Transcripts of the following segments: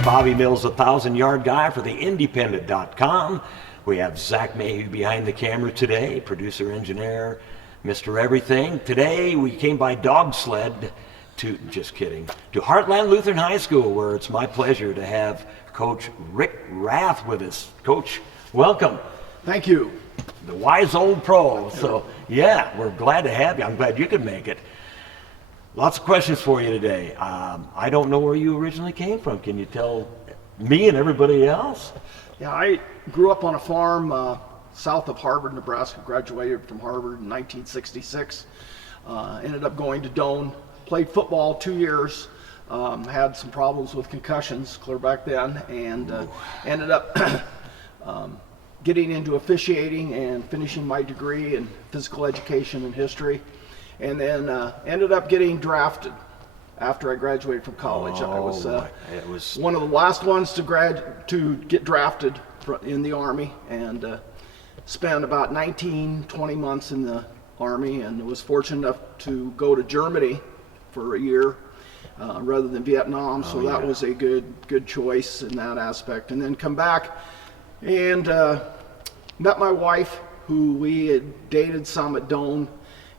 is Bobby Mills, the 1,000-yard guy for the Independent.com. We have Zach Mayhew behind the camera today, producer, engineer, Mr. Everything. Today we came by dog sled to Heartland Lutheran High School, where it's my pleasure to have Coach Rick Rath with us. Coach, welcome. Thank you. The wise old pro. So yeah, we're glad to have you. I'm glad you could make it. Lots of questions for you today. I don't know where you originally came from. Can you tell me and everybody else? Yeah, I grew up on a farm south of Harvard, Nebraska. Graduated from Harvard in 1966. Ended up going to Doane. Played football 2 years. Had some problems with concussions clear back then, and ended up getting into officiating and finishing my degree in physical education and history. And then ended up getting drafted after I graduated from college. I was one of the last ones to get drafted in the Army, and spent about 19-20 months in the Army, and was fortunate enough to go to Germany for a year rather than Vietnam. So that was a good choice in that aspect. And then come back and met my wife, who we had dated some at Doane.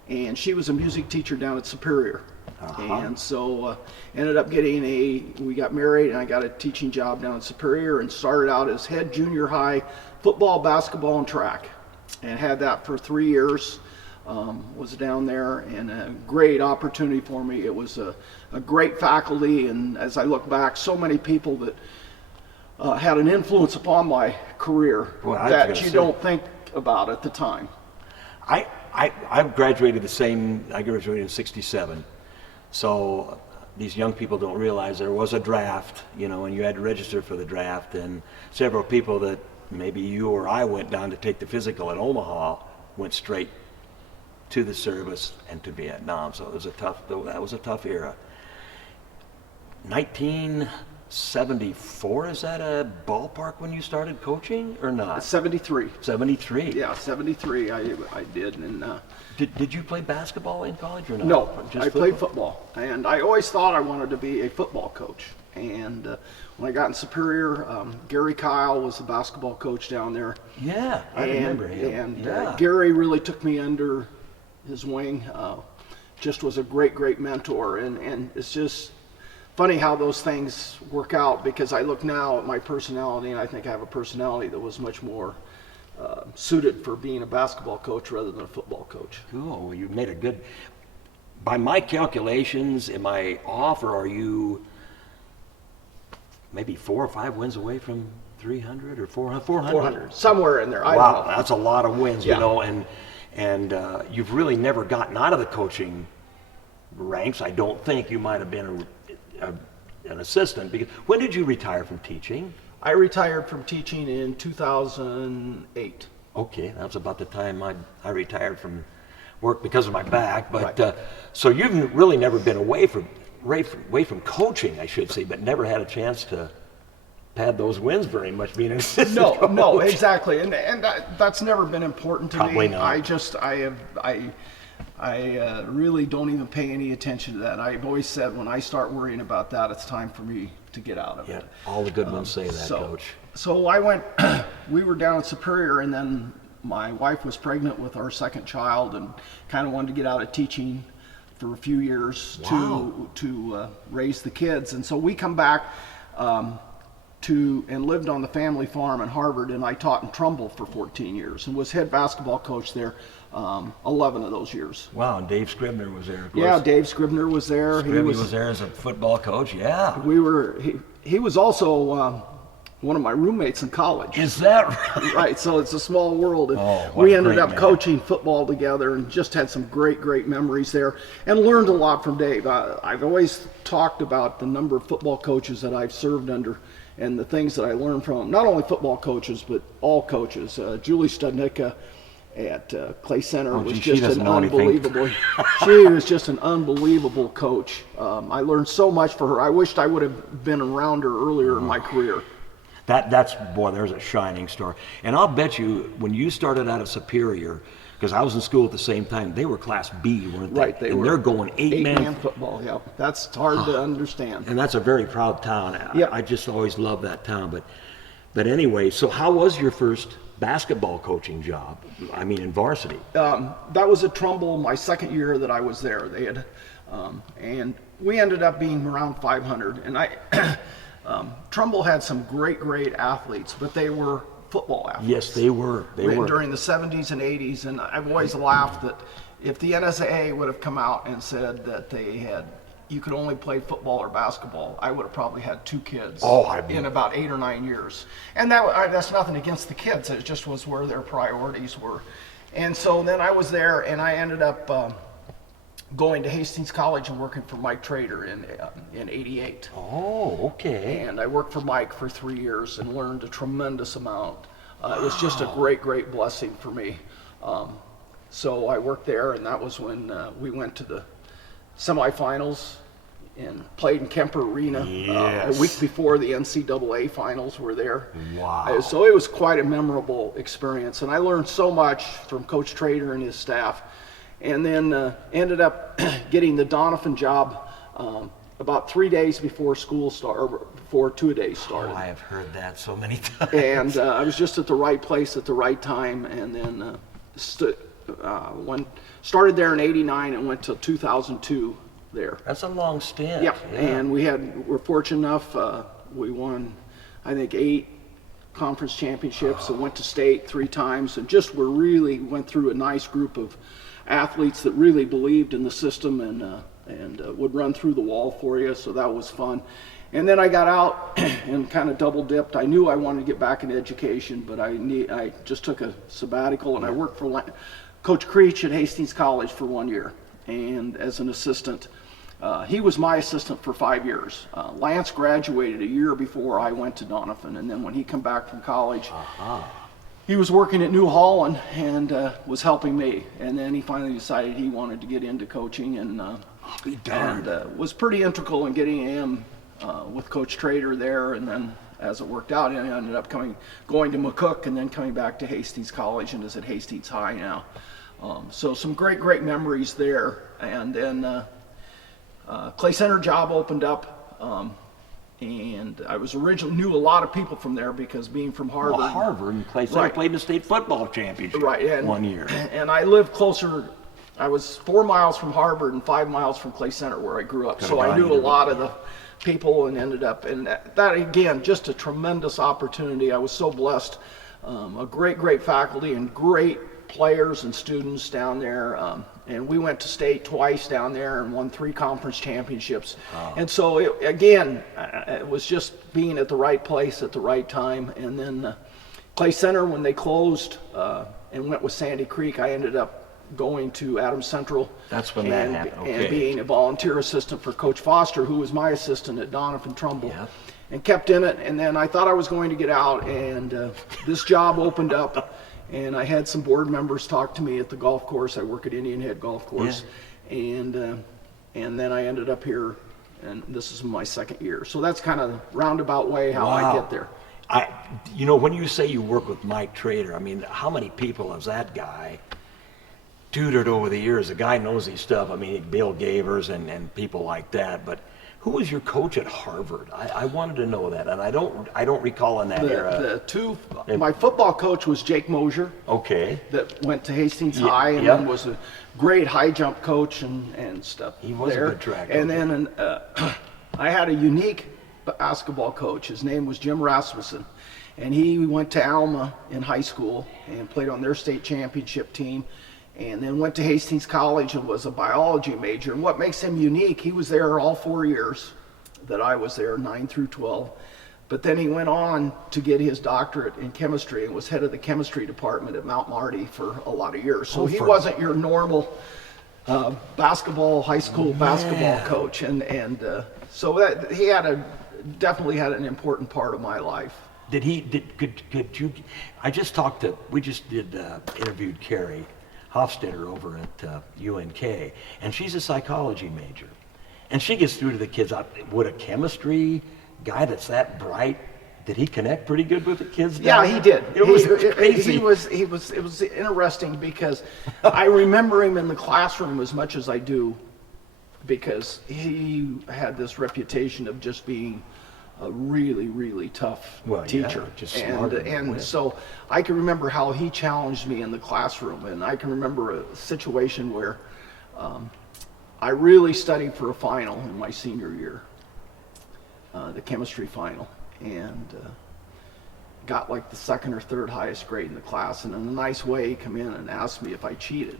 And she was a music teacher down at Superior. And so ended up we got married, and I got a teaching job down at Superior, and started out as head junior high football, basketball, and track. And had that for 3 years. Was down there, and a great opportunity for me. It was a great faculty, and as I look back, so many people that had an influence upon my career that you don't think about at the time. I graduated I graduated in 67. So these young people don't realize there was a draft, and you had to register for the draft, and several people that maybe you or I went down to take the physical at Omaha went straight to the service and to Vietnam. So that was a tough era. 1974, is that a ballpark when you started coaching or not? 73. 73. Yeah, 73. I did. And did you play basketball in college or not? No, I played football, and I always thought I wanted to be a football coach. And when I got in Superior, Gary Kyle was the basketball coach down there. Yeah, I remember him. And Gary really took me under his wing. Just was a great mentor, and it's just funny how those things work out, because I look now at my personality, and I think I have a personality that was much more suited for being a basketball coach rather than a football coach. Cool. Well, you made a good, by my calculations, am I off, or are you maybe 4 or 5 wins away from 300 or 400? 400, somewhere in there. I wow, don't know. That's a lot of wins, and you've really never gotten out of the coaching ranks. I don't think. You might have been an assistant. Because when did you retire from teaching? I retired from teaching in 2008. Okay, that was about the time I retired from work because of my back. But so you've really never been away from coaching, I should say, but never had a chance to pad those wins very much, being an assistant coach. No, exactly, and that's never been important to Probably me. Not. I really don't even pay any attention to that. I've always said when I start worrying about that, it's time for me to get out of it. All the good ones say that, Coach. So I went. We were down at Superior, and then my wife was pregnant with our second child, and kind of wanted to get out of teaching for a few years to raise the kids. And so we come back and lived on the family farm in Harvard, and I taught in Trumbull for 14 years and was head basketball coach there 11 of those years. Wow, and Dave Scribner was there, of course. Yeah, Dave Scribner was there. He was there as a football coach, yeah. He was also one of my roommates in college. Is that right? Right, so it's a small world. And we ended up coaching football together, and just had some great memories there, and learned a lot from Dave. I've always talked about the number of football coaches that I've served under, and the things that I learned from them. Not only football coaches, but all coaches. Julie Studnicka at Clay Center was just an unbelievable. She was just an unbelievable coach. I learned so much for her. I wished I would have been around her earlier in my career. There's a shining star. And I'll bet you, when you started out of Superior, because I was in school at the same time. They were Class B, weren't they? Right, they and were. they're going eight-man football, yeah. That's hard to understand. And that's a very proud town. Yep. I just always loved that town. But anyway, so how was your first basketball coaching job? I mean, in varsity. That was at Trumbull my second year that I was there. They had, and we ended up being around 500. And Trumbull had some great athletes, but they were football athletes. Yes, they were. They were. During the 70s and 80s, and I've always laughed that if the NSAA would have come out and said that you could only play football or basketball, I would have probably had 2 kids in about 8 or 9 years. And that's nothing against the kids. It just was where their priorities were. And so then I was there, and I ended up going to Hastings College and working for Mike Trader in '88. Oh, okay. And I worked for Mike for 3 years and learned a tremendous amount. It was just a great blessing for me. So I worked there, and that was when we went to the semifinals and played in Kemper Arena a week before the NCAA finals were there. Wow. So it was quite a memorable experience, and I learned so much from Coach Trader and his staff. And then ended up getting the Donovan job about 3 days before school started, before two-a-days started. Oh, I have heard that so many times. And I was just at the right place at the right time, and then started there in '89 and went till 2002 there. That's a long stint. Yeah. And we're fortunate enough, we won, I think, 8 conference championships and went to state 3 times, and just went through a nice group of athletes that really believed in the system and would run through the wall for you, so that was fun. And then I got out and kind of double dipped. I knew I wanted to get back into education, but I just took a sabbatical, and I worked for Coach Creech at Hastings College for 1 year, and as an assistant. He was my assistant for 5 years. Lance graduated a year before I went to Donovan, and then when he come back from college, he was working at New Holland and was helping me. And then he finally decided he wanted to get into coaching, and was pretty integral in getting him with Coach Trader there. And then as it worked out, I ended up going to McCook and then coming back to Hastings College and is at Hastings High now. So some great memories there. And then Clay Center job opened up. And I was knew a lot of people from there because being from Harvard. Well, Harvard and Clay Center played in the state football championship 1 year. And I lived closer. I was 4 miles from Harvard and 5 miles from Clay Center where I grew up. So I knew a lot of the people and ended up, and that again, just a tremendous opportunity. I was so blessed. A great faculty and great players and students down there. And we went to state twice down there and won 3 conference championships. And so it was just being at the right place at the right time. And then Clay Center, when they closed and went with Sandy Creek, I ended up going to Adams Central. That's when that happened. Okay. And being a volunteer assistant for Coach Foster, who was my assistant at Donovan Trumbull. Yeah. And kept in it. And then I thought I was going to get out, and this job opened up. And I had some board members talk to me at the golf course. I work at Indian Head Golf Course. Yeah. And then I ended up here, and this is my second year. So that's kind of roundabout way how I get there. When you say you work with Mike Trader, I mean, how many people has that guy tutored over the years? The guy knows his stuff. I mean, Bill Gavers and people like that. But who was your coach at Harvard? I wanted to know that, and I don't recall in that era. My football coach was Jake Mosier. Okay. That went to Hastings High and then was a great high jump coach and stuff. He was there. A good track. And then I had a unique basketball coach. His name was Jim Rasmussen, and he went to Alma in high school and played on their state championship team. And then went to Hastings College and was a biology major. And what makes him unique, he was there all 4 years that I was there, 9 through 12. But then he went on to get his doctorate in chemistry and was head of the chemistry department at Mount Marty for a lot of years. So he wasn't your normal high school basketball coach. So that he definitely had an important part of my life. Could you, we just interviewed Carrie Hofstetter over at UNK, and she's a psychology major. And she gets through to the kids, would a chemistry guy that's that bright did he connect pretty good with the kids down Yeah, there? he did. It was crazy. It was interesting because I remember him in the classroom as much as I do, because he had this reputation of just being a really, really tough Well, yeah, teacher. just smart and and quick. so I can remember how he challenged me in the classroom, and I can remember a situation where I really studied for a final in my senior year, the chemistry final, and got like the second or third highest grade in the class, and in a nice way he come in and asked me if I cheated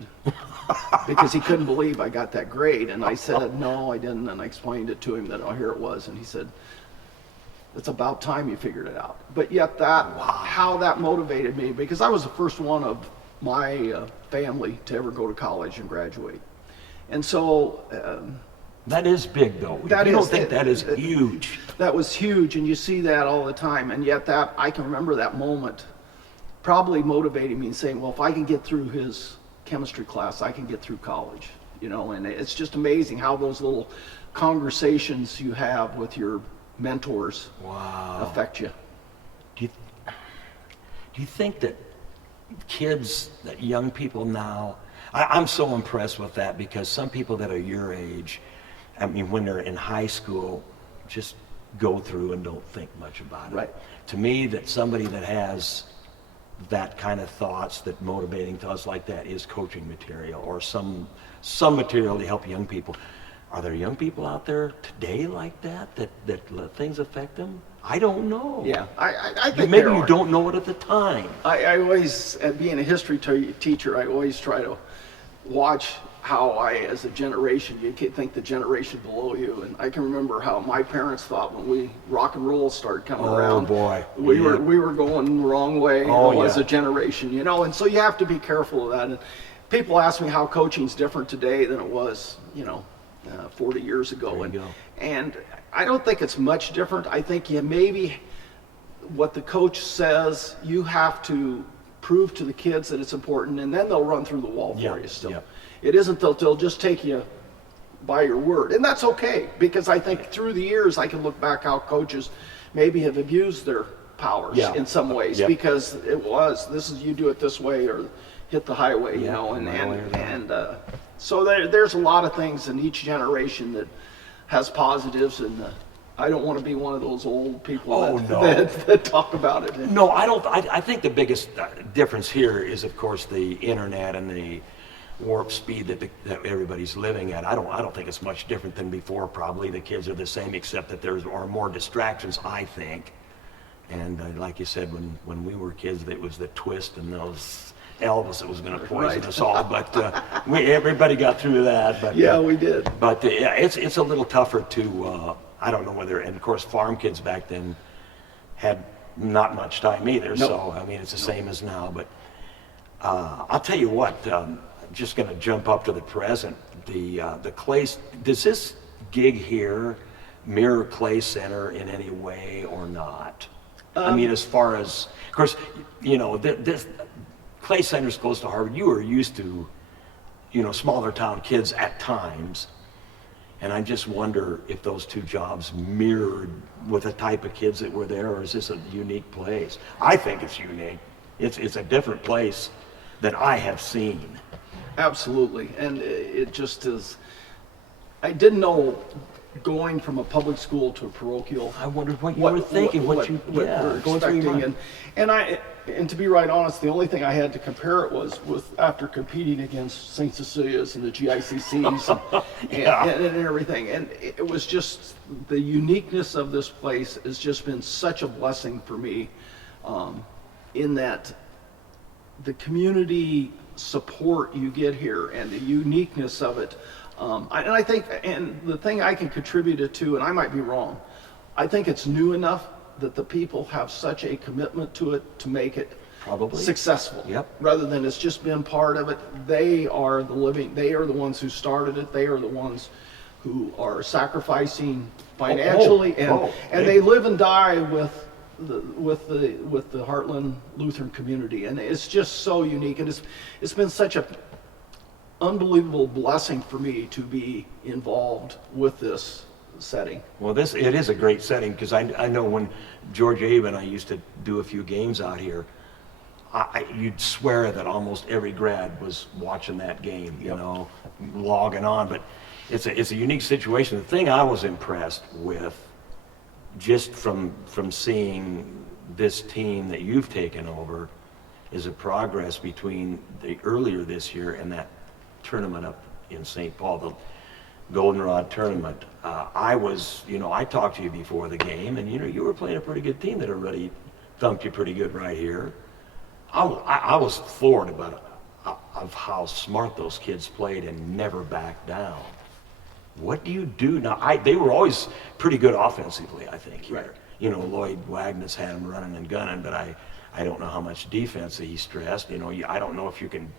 because he couldn't believe I got that grade, and I said no, I didn't, and I explained it to him that, oh, here it was, and he said, it's about time you figured it out. But yet how that motivated me, because I was the first one of my family to ever go to college and graduate, and so That is big, though. That You don't is- think that is huge? that was huge, and you see that all the time, and yet that I can remember that moment probably motivating me and saying, well, if I can get through his chemistry class, I can get through college, and it's just amazing how those little conversations you have with your mentors affect you. Do you think that kids, that young people now, I'm so impressed with that, because some people that are your age, I mean, when they're in high school, just go through and don't think much about it. Right. To me, that somebody that has that kind of thoughts, that motivating thoughts like that, is coaching material, or some material to help young people. Are there young people out there today like that let things affect them? I don't know. Yeah, I think Maybe there you are. don't know it at the time. I always, being a history teacher, I always try to watch how as a generation, you can think the generation below you, and I can remember how my parents thought when rock and roll started coming around. Oh boy, we yeah. were going the wrong way as a generation, and so you have to be careful of that. And people ask me how coaching's different today than it was, 40 years ago, There you go. and I don't think it's much different. I think maybe what the coach says, you have to prove to the kids that it's important, and then they'll run through the wall for you still. Yeah. It isn't that they'll just take you by your word, and that's okay, because I think through the years I can look back how coaches maybe have abused their powers in some ways, Yeah. because you do it this way, or hit the highway, Yeah, highway or not. and so there's a lot of things in each generation that has positives, and I don't want to be one of those old people that talk about it. No, I don't. I think the biggest difference here is, of course, the internet and the warp speed that everybody's living at. I don't think it's much different than before. Probably the kids are the same, except that there are more distractions, I think. And like you said, when we were kids, it was the twist and those Elvis that was going to poison us all. But everybody got through that. But, Yeah, we did. But yeah, it's a little tougher to. I don't know whether, and of course, farm kids back then had not much time either. Nope. So I mean, it's the same as now. But I'll tell you what. Just going to jump up to the present. The Clay. Does this gig here mirror Clay Center in any way or not? I mean, as far as, of course, this Clay Center's close to Harvard. You were used to, smaller town kids at times. And I just wonder if those two jobs mirrored with the type of kids that were there, or is this a unique place? I think it's unique. It's a different place than I have seen. Absolutely, and it just is. I didn't know, going from a public school to a parochial, I wondered what you were thinking, what you we're going through your expecting, mind. and to be right honest, the only thing I had to compare it was with after competing against St. Cecilia's and the GICCs and everything, and it was just the uniqueness of this place has just been such a blessing for me, in that the community support you get here and the uniqueness of it. And I think, and the thing I can contribute it to, and I might be wrong, I think it's new enough that the people have such a commitment to it to make it Probably successful. Yep. Rather than it's just been part of it. They are the ones who started it. They are the ones who are sacrificing financially, and they live and die with the Heartland Lutheran community, and it's just so unique, and it's been such a unbelievable blessing for me to be involved with this setting. Well, it is a great setting, because I know when George Abe and I used to do a few games out here, you'd swear that almost every grad was watching that game, you know, logging on. But it's a unique situation. The thing I was impressed with, just from seeing this team that you've taken over, is a progress between the earlier this year and that tournament up in St. Paul, the Goldenrod tournament. I talked to you before the game, and you were playing a pretty good team that already thumped you pretty good right here. I was floored of how smart those kids played and never backed down. What do you do now? They were always pretty good offensively, I think. Here. Right. Lloyd Wagnus had them running and gunning, but I don't know how much defense he stressed. I don't know if you can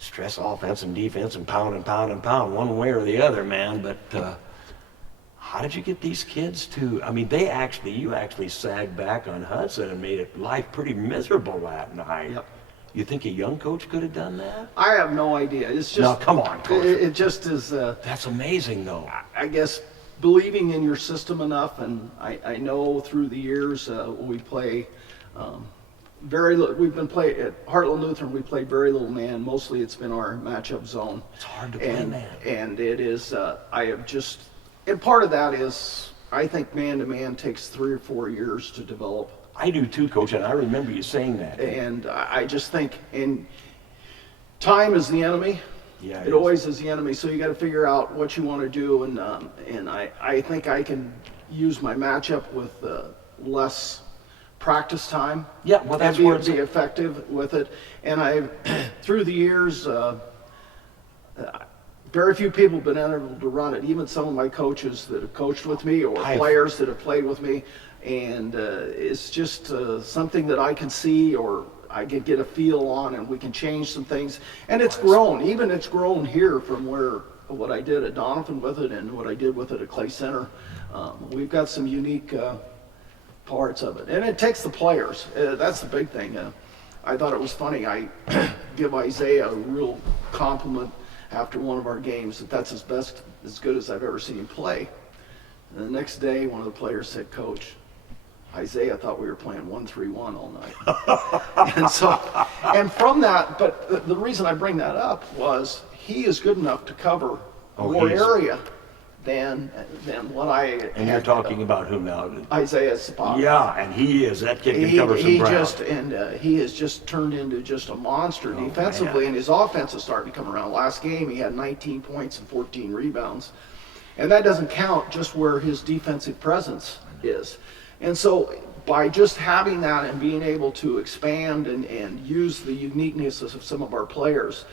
stress offense and defense and pound and pound and pound one way or the other, man. But how did you get these kids to? I mean, you actually sagged back on Hudson and made life pretty miserable that night. Yep. You think a young coach could have done that? I have no idea. It's just No, come on, coach. It just is. That's amazing, though. I guess believing in your system enough, and I know through the years we play we've been playing at Heartland Lutheran. We played very little man. Mostly it's been our matchup zone. It's hard to play man. And it is. And part of that is I think man to man takes 3 or 4 years to develop. I do too, Coach, and I remember you saying that. And I just think, and time is the enemy. Yeah, it always is the enemy. So you got to figure out what you want to do, and I think I can use my matchup with less practice time. Yeah, well, that's where be effective with it. And through the years, very few people have been able to run it. Even some of my coaches that have coached with me, or players that have played with me. And it's just something that I can see, or I can get a feel on, and we can change some things. And it's grown. Even it's grown here from what I did at Donovan with it and what I did with it at Clay Center. We've got some unique parts of it. And it takes the players. That's the big thing. I thought it was funny. I give Isaiah a real compliment after one of our games that's as good as I've ever seen him play. And the next day, one of the players said, "Coach, Isaiah thought we were playing 1-3-1 all night." and from that, but the reason I bring that up was he is good enough to cover more area than what I. And you're talking about who now? Isaiah Sapak. Yeah, and he is. That kid can cover some ground. He has just turned into just a monster defensively, and his offense is starting to come around. Last game, he had 19 points and 14 rebounds. And that doesn't count just where his defensive presence is. And so by just having that and being able to expand and use the uniqueness of some of our players,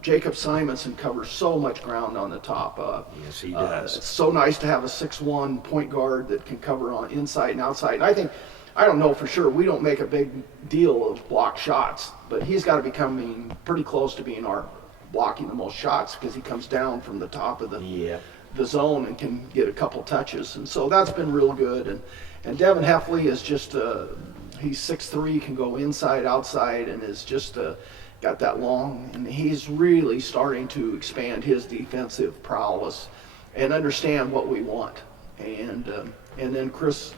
Jacob Simonson covers so much ground on the top. Yes, he does. It's so nice to have a 6'1" point guard that can cover on inside and outside. And I don't know for sure, we don't make a big deal of block shots, but he's got to be coming pretty close to being our blocking the most shots, because he comes down from the top of the zone and can get a couple touches. And so that's been real good. And Devin Heffley is just, he's 6'3", can go inside, outside, and is just got that long. And he's really starting to expand his defensive prowess and understand what we want. And then Chris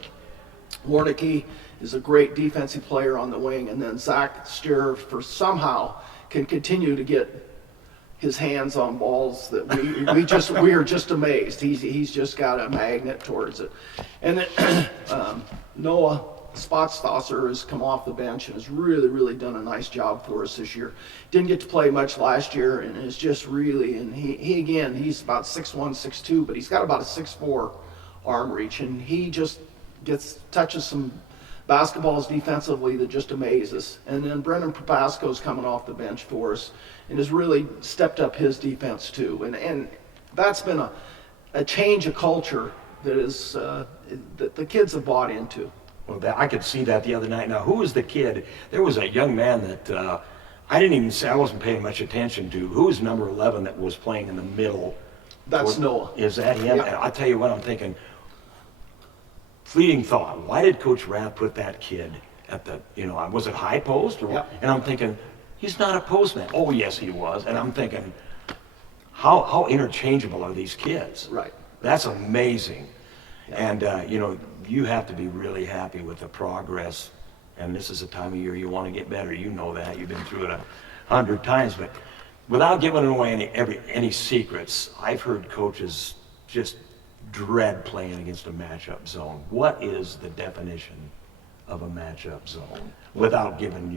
Warnicki is a great defensive player on the wing. And then Zach Steer, for somehow, can continue to get his hands on balls that we are just amazed. He's just got a magnet towards it. And then Noah Spotstosser has come off the bench and has really done a nice job for us this year. Didn't get to play much last year, and is just really, and he's about 6'1", 6'2", but he's got about a 6'4" arm reach, and he just touches some basketballs defensively that just amaze us. And then Brendan Propasco's coming off the bench for us and has really stepped up his defense too. And that's been a change of culture that is that the kids have bought into. Well, I could see that the other night. Now, who was the kid? There was a young man that I didn't even say, I wasn't paying much attention to. Who was number 11 that was playing in the middle? That's Noah. Is that him? Yeah. And I'll tell you what I'm thinking. Fleeting thought, why did Coach Rath put that kid at the, was it high post? Or, Yep. And I'm thinking, he's not a postman. Oh, yes, he was. And I'm thinking, how interchangeable are these kids? Right. That's amazing. And, you have to be really happy with the progress. And this is a time of year you want to get better. You know that. You've been through it 100 times. But without giving away any secrets, I've heard coaches just dread playing against a matchup zone. What is the definition of a matchup zone? Without giving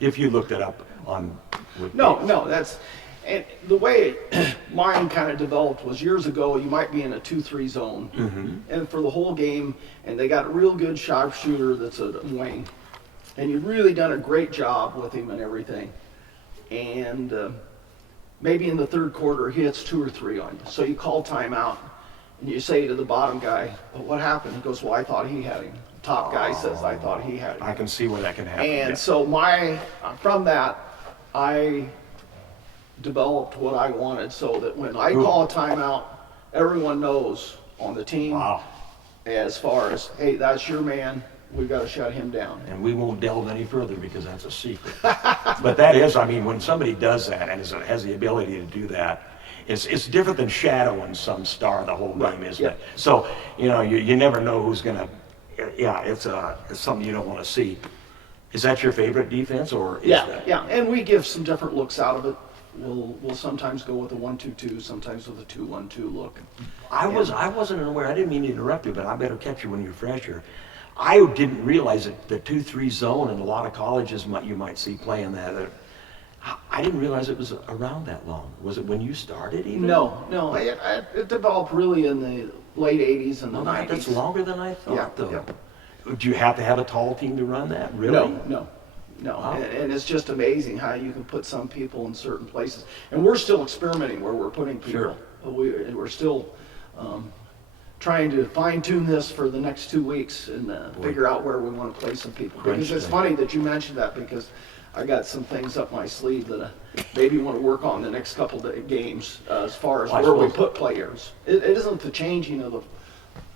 if you looked it up on... No, that's... And the way mine kind of developed was years ago, you might be in a 2-3 zone, and for the whole game, and they got a real good sharpshooter that's a wing, and you've really done a great job with him and everything. And maybe in the third quarter, he hits 2 or 3 on you. So you call timeout, and you say to the bottom guy, well, what happened? He goes, well, I thought he had him. The top guy says, I thought he had him. I can see where that can happen. And so from that, I developed what I wanted so that when I call a timeout, everyone knows on the team as far as, hey, that's your man, we've got to shut him down. And we won't delve any further because that's a secret. But that is, when somebody does that and has the ability to do that, it's different than shadowing some star the whole game, isn't it? So, you never know who's going to, it's something you don't want to see. Is that your favorite defense, or is that? Yeah, and we give some different looks out of it. We'll sometimes go with a 1-2-2, sometimes with a 2-1-2 look. I wasn't aware. I didn't mean to interrupt you, but I better catch you when you're fresher. I didn't realize that the 2-3 zone in a lot of colleges you might see playing that. I didn't realize it was around that long. Was it when you started even? No. It developed really in the late 80s and the 90s. That's longer than I thought, though. Yeah. Do you have to have a tall team to run that? Really? No. Wow. And it's just amazing how you can put some people in certain places. And we're still experimenting where we're putting people. Sure. We're still trying to fine-tune this for the next 2 weeks and figure out where we want to play some people. Because it's funny that you mentioned that, because I got some things up my sleeve that I maybe want to work on the next couple of games as far as where we put players. It isn't the changing of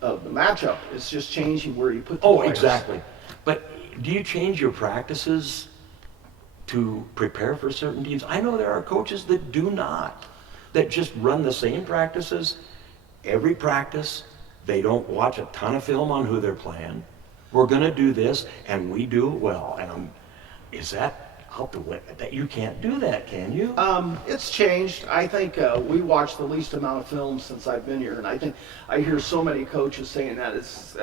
the matchup. It's just changing where you put the players. Oh, exactly. But do you change your practices to prepare for certain teams? I know there are coaches that do not, that just run the same practices every practice. They don't watch a ton of film on who they're playing. We're going to do this, and we do it well. And is that out the way? That you can't do that, can you? It's changed. I think we watch the least amount of film since I've been here, and I think I hear so many coaches saying that. It's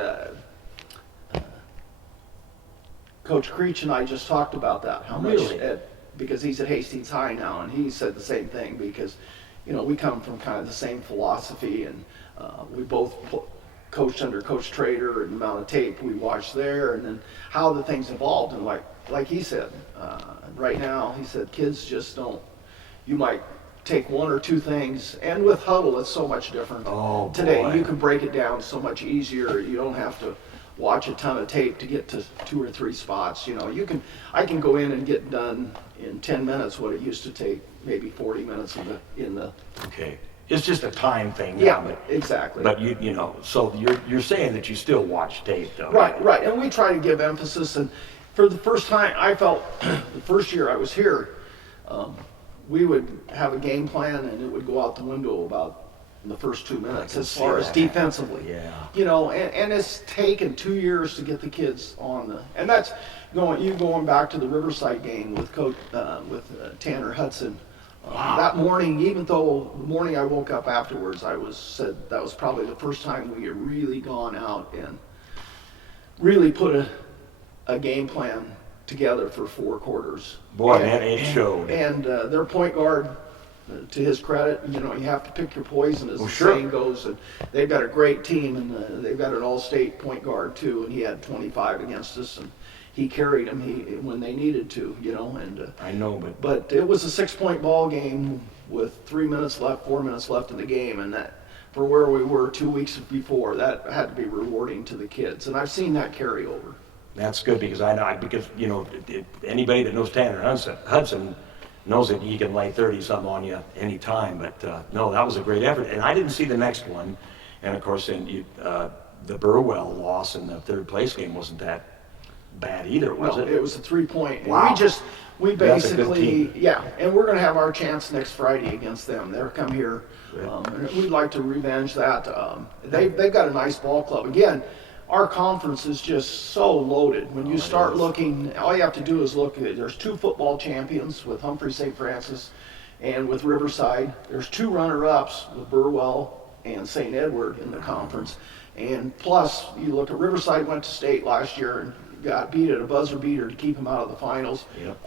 Coach Creech and I just talked about that. How much? Really? Because he's at Hastings High now, and he said the same thing. Because, we come from kind of the same philosophy, and we both coached under Coach Trader, and the amount of tape we watched there, and then how the things evolved. And like he said, right now, he said kids just don't. You might take 1 or 2 things, and with Huddle, it's so much different. Oh, today, boy. you can break it down so much easier. You don't have to watch a ton of tape to get to 2 or 3 spots. I can go in and get done in 10 minutes what it used to take maybe 40 minutes in the. Okay. It's just a time thing now. Yeah, exactly. But so you're saying that you still watch tape, though. Right. And we try to give emphasis. And for the first time, I felt the first year I was here, we would have a game plan, and it would go out the window about in the first 2 minutes as far as defensively. Yeah. And it's taken 2 years to get the kids on and that's going back to the Riverside game with Coach Tanner Hudson. Wow. That morning, even though the morning I woke up afterwards, said that was probably the first time we had really gone out and really put a game plan together for 4 quarters. Boy, man, it showed. And their point guard, to his credit, you have to pick your poison, as the sure. saying goes. And they've got a great team, and they've got an all-state point guard too. And he had 25 against us, and he carried them when they needed to, And I know, but it was a 6-point ball game with 4 minutes left in the game, and that for where we were 2 weeks before, that had to be rewarding to the kids. And I've seen that carry over. That's good because anybody that knows Tanner Hudson knows that he can lay 30-something on you any time. But no, that was a great effort. And I didn't see the next one. And of course, the Burwell loss in the third place game wasn't that bad either, was No, it? it was a 3-point. And Wow. we That's a good basically, team. yeah, and we're going to have our chance next Friday against them. They'll come here. Good. And we'd like to revenge that. They've got a nice ball club. Again, our conference is just so loaded. When you start looking, all you have to do is look at it. There's 2 football champions with Humphrey St. Francis and with Riverside. There's 2 runner-ups with Burwell and St. Edward in the conference. And plus, you look at Riverside went to state last year and got beat at a buzzer beater to keep them out of the finals. Yep.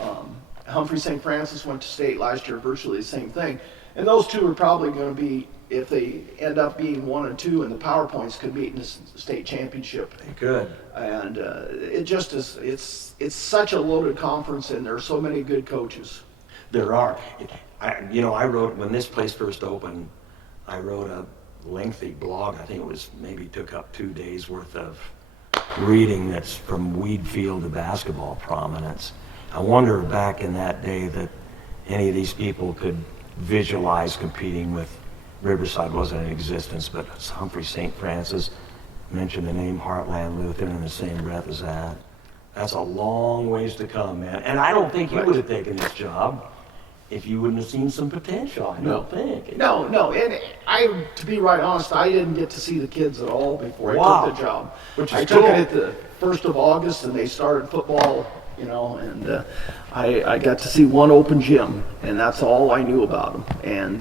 Humphrey St. Francis went to state last year, virtually the same thing. And those 2 are probably going to be, if they end up being 1 and 2, and the PowerPoints could meet in the state championship. They could. And it just is, it's such a loaded conference, and there are so many good coaches. There are. I wrote, when this place first opened, I wrote a lengthy blog. I think it was maybe took up 2 days worth of reading that's from weed field to basketball prominence. I wonder back in that day that any of these people could visualize competing with Riverside. Wasn't in existence, but it's Humphrey St. Francis. Mentioned the name Heartland Lutheran in the same breath as that. That's a long ways to come, man. And I don't think you would have taken this job if you wouldn't have seen some potential. I don't think. No, and to be right honest, I didn't get to see the kids at all before I Wow. took the job. Which is I took cool. it at the 1st of August, and they started football, and I got to see one open gym, and that's all I knew about them. And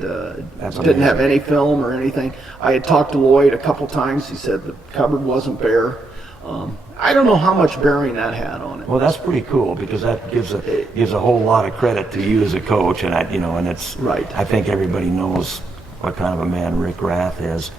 That's didn't have amazing. any film or anything. I had talked to Lloyd a couple times. He said the cupboard wasn't bare. I don't know how much bearing that had on it. Well, that's pretty cool because that gives a whole lot of credit to you as a coach, and and it's Right. I think everybody knows what kind of a man Rick Rath is.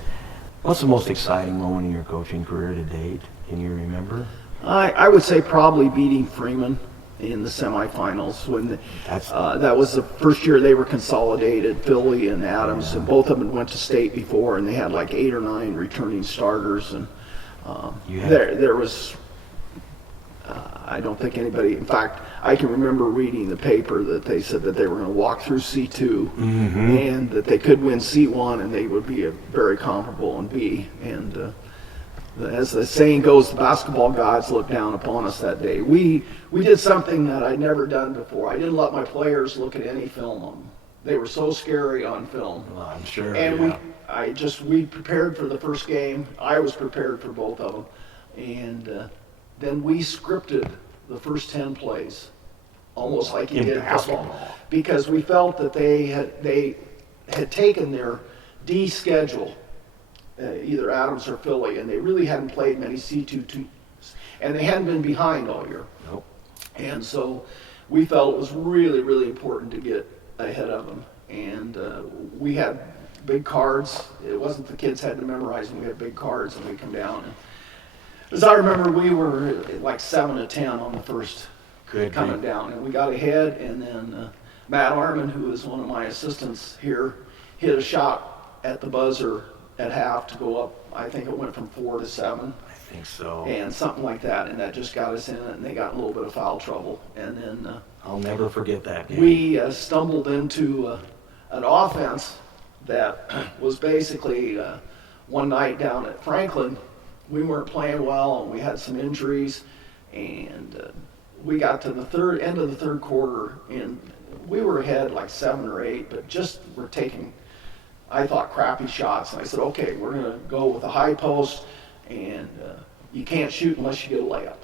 What's the most exciting moment in your coaching career to date? Can you remember? I would say probably beating Freeman in the semifinals when that was the first year they were consolidated, Philly and Adams, and both of them went to state before, and they had like 8 or 9 returning starters, and there was I don't think anybody, in fact, I can remember reading the paper that they said that they were going to walk through C2 and that they could win C1 and they would be very comparable in B. And as the saying goes, the basketball gods looked down upon us that day. We did something that I'd never done before. I didn't let my players look at any film on them. They were so scary on film. Well, I'm sure. And yeah. we prepared for the first game. I was prepared for both of them. And then we scripted the first 10 plays, almost like you In did in football. basketball. Because we felt that they had taken their D schedule, either Adams or Philly, and they really hadn't played many C2 teams. And they hadn't been behind all year. Nope. And so we felt it was really, really important to get ahead of them. And we had big cards. It wasn't the kids had to memorize them. We had big cards, and we'd come down. And as I remember, we were like 7 to 10 on the first coming down. And we got ahead, and then Matt Arman, who is one of my assistants here, hit a shot at the buzzer at half to go up. I think it went from 4 to 7. I think so. And something like that, and that just got us in it, and they got in a little bit of foul trouble. And then I'll never forget that game. we stumbled into an offense that was basically one night down at Franklin. We weren't playing well, and we had some injuries, and we got to the end of the third quarter, and we were ahead like 7 or 8, but just were taking, I thought, crappy shots. And I said, okay, we're going to go with a high post, and you can't shoot unless you get a layup.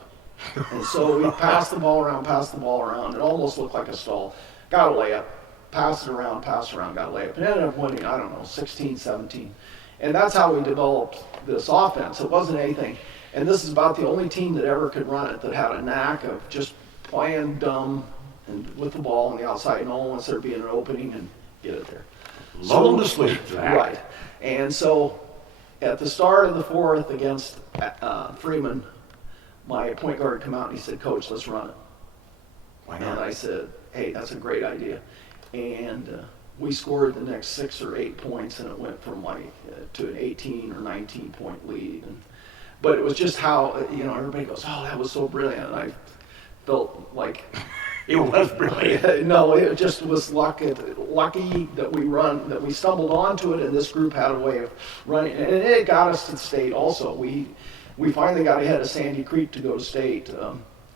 And so we passed the ball around. It almost looked like a stall. Got a layup, passed it around, got a layup. And ended up winning, 16, 17. And that's how we developed this offense. It wasn't anything. And this is about the only team that ever could run it that had a knack of just playing dumb and with the ball on the outside, and all wants there being an opening and get it there. Lull them to sleep, Zach. Right. And so at the start of the fourth against Freeman, my point guard come out and he said, "Coach, let's run it." Why And not? I said, "Hey, that's a great idea." And we scored the next 6 or 8 points, and it went from to an 18 or 19 point lead. But it was just how, everybody goes, "Oh, that was so brilliant." And I felt like It was brilliant. no, it just was lucky that we stumbled onto it, and this group had a way of running, and it got us to state also. We finally got ahead of Sandy Creek to go to state,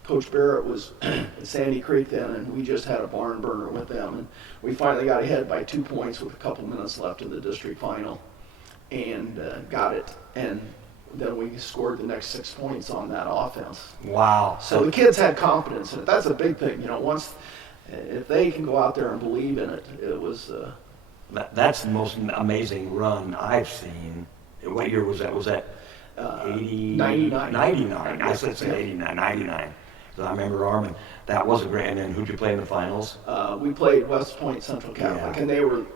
Coach Barrett was at Sandy Creek then, and we just had a barn burner with them. And we finally got ahead by 2 points with a couple minutes left in the district final, and got it. And then we scored the next 6 points on that offense. Wow. So the kids had confidence in it. That's a big thing, you know. Once, if they can go out there and believe in it, it was. That's the most amazing run I've seen. What year was that? Was that 99. 99. I said 89, 99. So I remember Armin. That was a great. And then who'd you play in the finals? We played West Point Central Catholic, Yeah. and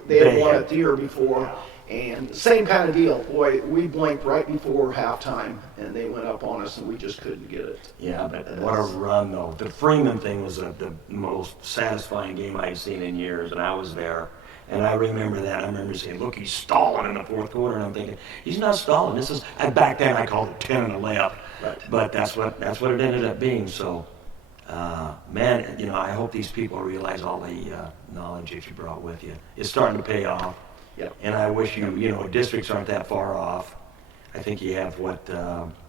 they had won it the year before. And same kind of deal. Boy, we blinked right before halftime, and they went up on us, and we just couldn't get it. Yeah, but what a run, though. The Freeman thing was the most satisfying game I'd seen in years, and I was there. And I remember that. I remember saying, look, he's stalling in the fourth quarter. And I'm thinking, he's not stalling. This is, back then I called it 10 and a layup. Right. But that's what it ended up being. So, man, you know, I hope these people realize all the knowledge that you brought with you. It's starting to pay off. Yep. And I wish you know, districts aren't that far off. I think you have,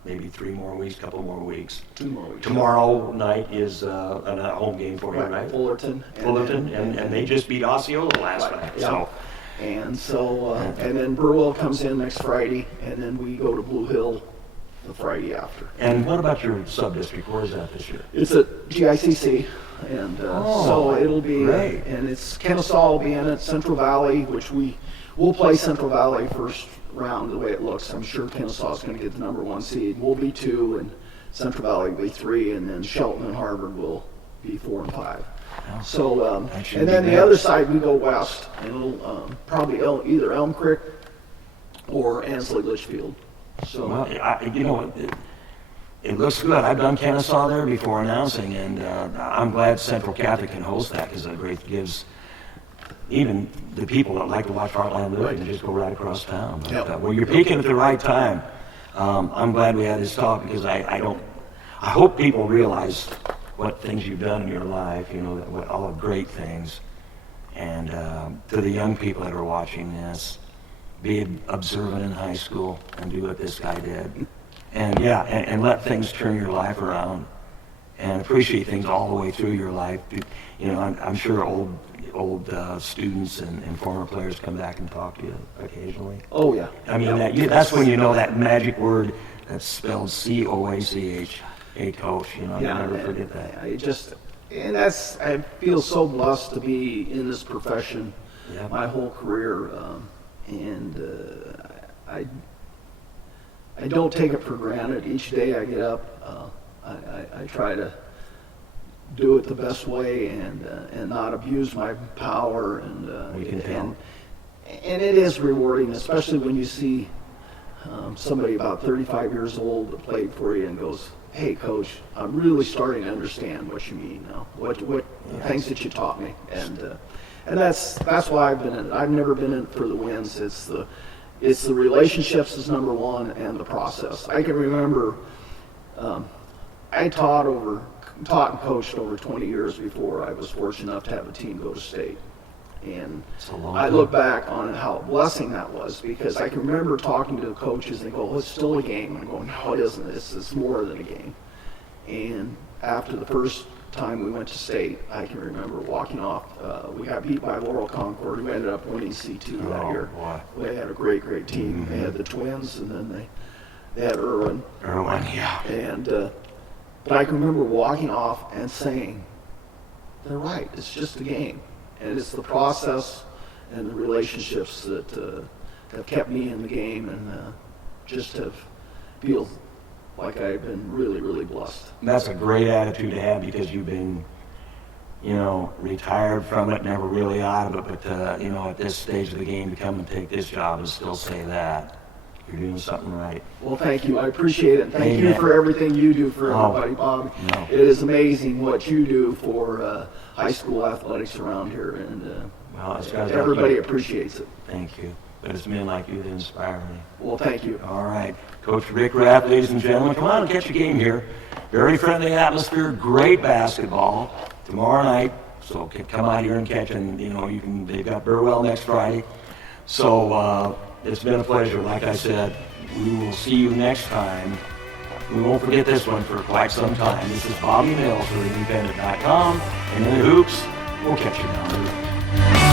maybe 3 more weeks, couple more weeks. 2 more weeks. Tomorrow night is a home game for you, right? Fullerton. Fullerton, and they just beat Osceola last night. Yeah. So, And so, and then Burwell comes in next Friday, and then we go to Blue Hill the Friday after. and what about your sub-district? Where is that this year? It's at GICC, and so it'll be, great. and it's Kennesaw will be in it, Central Valley, which we'll play Central Valley first round the way it looks. I'm sure Kennesaw is going to get the #1 seed. We'll be 2, and Central Valley will be 3, and then Shelton and Harvard will be 4 and 5. So, That should and be then the bad. other side we go west, and it'll probably either Elm Creek or Ansley Litchfield. So. Well, it looks good. I've done Kennesaw there before announcing, and I'm glad Central Catholic can host that because it gives even the people that like to watch Heartland Lutheran to just go right across town. But, Yep. well, you're peaking at the right time. I'm glad we had this talk because I hope people realize what things you've done in your life, you know, what all the great things. And to the young people that are watching this, be observant in high school and do what this guy did. And and let things turn your life around and appreciate things all the way through your life. You know, I'm sure old students and former players come back and talk to you occasionally. Oh yeah. I mean, that's when you know that magic word that's spelled COACH, a coach. You know, Yeah, you never and forget that. I feel so blessed to be in this profession Yeah. my whole career, and I don't take it for granted. Each day I get up, I try to do it the best way and not abuse my power, We can tell. and it is rewarding, especially when you see somebody about 35 years old that played for you and goes, "Hey, coach, I'm really starting to understand what you mean now. What things that you taught me," and that's why I've been in it. I've never been in it for the wins. It's the relationships is #1 and the process. I can remember I taught and coached over 20 years before I was fortunate enough to have a team go to state. And It's a long I time. look back on how a blessing that was, because I can remember talking to the coaches and they go, "Oh, it's still a game." And I'm going, "No, it isn't. It's more than a game." And after the first time we went to state, I can remember walking off. We got beat by Laurel Concord, who ended up winning C2 that Oh, year. boy. They had a great team. They had the twins, and then they had Irwin. Erwin, yeah. And but I can remember walking off and saying, "They're right. It's just a game, and it's the process and the relationships that have kept me in the game, and just have feel like I've been really, really blessed." That's a great attitude to have because you've been, you know, retired from it, never really out of it. But, you know, at this stage of the game to come and take this job and still say that, you're doing something right. Well, thank you. I appreciate it. Thank you Amen. for everything you do for Oh, everybody, Bob. no. It is amazing what you do for high school athletics around here, and Well, it's guys like everybody you. appreciates it. Thank you. But it's men like you that inspire me. Well, thank you. All right. Coach Rick Rath, ladies and gentlemen, come on and catch a game here. Very friendly atmosphere, great basketball tomorrow night. So come out here and catch, and you know, they've got Burwell next Friday. So it's been a pleasure. Like I said, we will see you next time We won't forget this one for quite some time. This is Bobby Mills for Independent.com, and in the hoops, we'll catch you down the road.